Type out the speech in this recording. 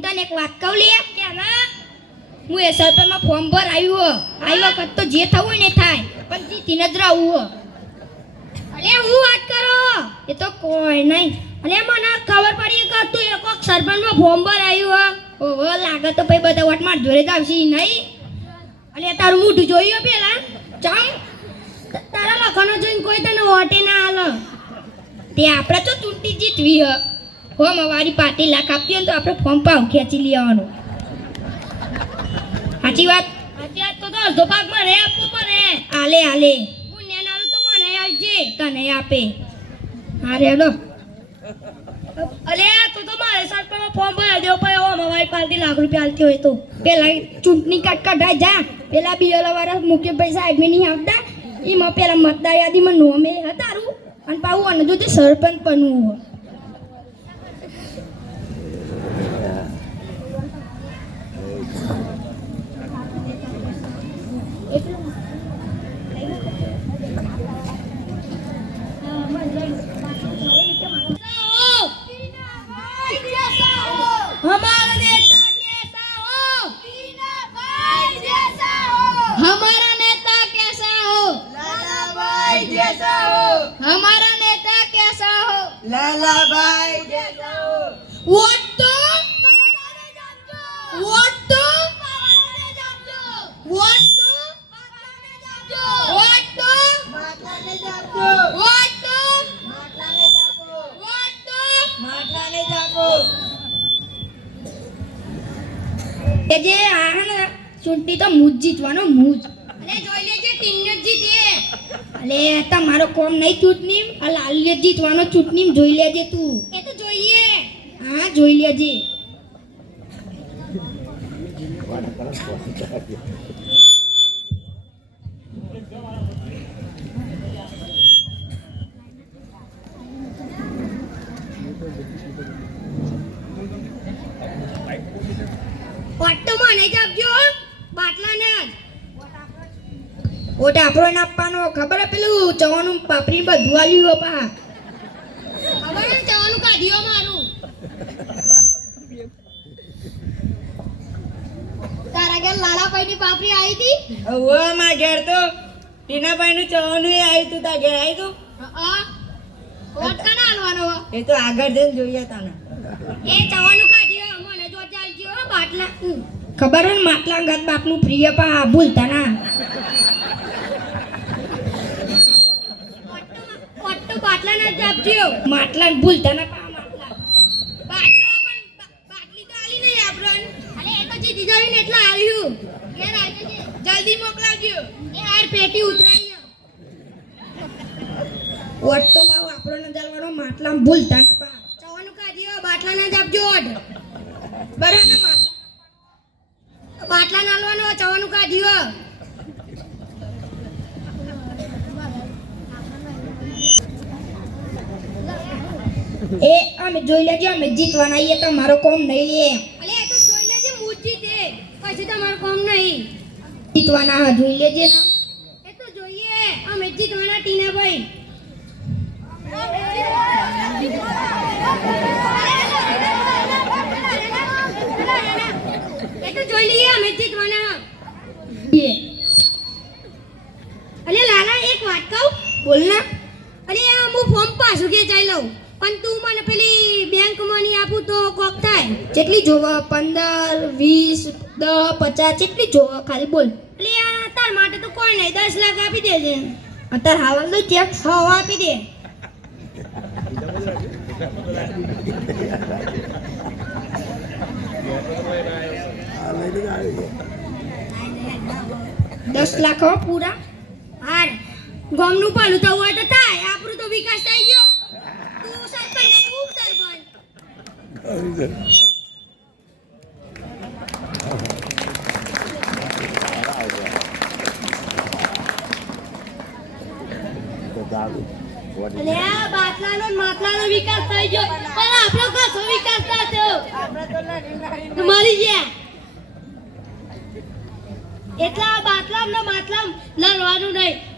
હું તને એક વાત કહું લે કે ના હું એ સરપંચમાં ફોર્મ ભર આવ્યું આવી વખત તો જે થવું ને થાય પણ જીતીને જ રહું અરે હું વાત કરો એ તો કોઈ નહીં અરે મને ખબર પડી કે તું એક સરપંચમાં ફોર્મ ભર આવ્યું ઓહો લાગે તો ભાઈ બધા વોટ માર જોડે જ આવશે નહીં અરે તારું મોઢું જોયું પેલા ચાલ તારા લખનો જોઈને કોઈ તને વોટે ના આલે તે આપણે તો ચૂંટણી જીતવી ફોર્મ અમારી પાર્ટી લાખ આપતી હોય તો આપણે ફોર્મ પાવ ખેંચી લેવાનું સાચી વાત તો અડધો ભાગમાં રે આપવું પડે આલે પુણ્ય નાલું તો મને આવજે તને આપે હા રેડો અલે તું તો મારે સરપંચમાં ફોર્મ ભરાઈ દેવો પડે અમારી પાર્ટી લાખ રૂપિયા આલતી હોય તો પેલા ચૂંટણી કાર્ડ કઢાઈ જા પેલા બીએલઓ વાળા મુખ્ય પૈસા એડમિટ નહીં આવતા એમાં પેલા મતદાર યાદીમાં નોમે હતારું અને પાછું અને જો તે સરપંચ બનવું હોય हमारा नेता कैसा हो हमारा नेता कैसा हो लाला भाई जैसा हो हमारा नेता कैसा हो लाला भाई जैसा हो वोट तो वोट तो वोट तो वोट तो માટલાને જાપો वोट तो માટલાને જાપો वोट तो માટલાને જાપો એ જે આ હે ને ચૂંટણી તો મૂજ જીતવાનો મૂજ અરે જોઈ લેજે ટીમને જીતે અલે તમારો કોમ નહીં ચૂંટણી આ લાલ્ય જીતવાનો ચૂંટણી જોઈ લેજે તું એ તો જોઈએ હા જોઈ લેજે પાટો મને જ આપજો બાટલાને જ ઓટ આપણો ને આપવાનો ખબર હે પેલું ચવાનું પાપરી બધું આલ્યું પા ખબર હે ચવાનું કાઢ્યો મારું તારા ઘેર લાલાભાઈ ની પાપરી આવી હતી હવે માં ઘેર તો ટીનાભાઈ નું ચવાનું આવ્યું તું તા ઘેર આવી તું હા વોટ કને આલવાનો એ તો આગળ જઈને જોઈએ તને એ ચવાનું કાઢ્યો મને જો ચાલજો બાટલા ખબર હે માટલા ગત બાપનું પ્રિય પા ભૂલતા ના ઓટો બાટલા ના જાપજો માટલા ભૂલતા ના પા માટલા બાટલો પણ બાટલી તો આલી નહીં આપણન અરે એ તો જીતી જઈ ને એટલા આલ્યું ઘેર આવજે જલ્દી મોકલાવજો એ હાર પેટી ઉતરાઈ ઓટો બાવ આપણો ન જલવાનો માટલા ભૂલતા ના પા ચવાનું કાઢ્યો બાટલા ના જાપજો બરાબર બાટલા નાલવાનો ચવાનું કાઢ્યો એ અમે જોઈ લેજો અમે જીતવાના આઈએ તમારો કોમ નહીં લે અલે એ તો જોઈ લેજે હું જીતે પછી તમારો કોમ નહીં જીતવાના હા જોઈ લેજે ને એ તો જોઈએ અમે જીતવાના ટીના ભાઈ એ તો જોઈ લઈએ અમે જીતવાના અલે લાલા એક વાત કહું બોલ ને અરે હું ફોર્મ પાછું ખેંચાઈ લઉં પણ તું મને પેલી બેંક મની આપું તો કોક થાય જેટલી જોવા 15 20 10 50 જેટલી જોવા ખાલી બોલ એટલે આ તાર માટે તો કોઈ નહીં 10 લાખ આપી દેજે અત્યારે હાલ તો ચેક 6 આપી દે દસ લાખ પૂરા હાર ગામનું પાલું થવું હોય તો થાય આપણું તો વિકાસ થઈ ગયો તું સરપંચ ને હું સરપંચ અલે આ બાટલાનો ને માટલાનો વિકાસ થઈ ગયો પણ આપણો કશો વિકાસ ના થયો આપણે તો લડી મરી ગયા એટલા બાટલા ને માટલા લડવાનું નહીં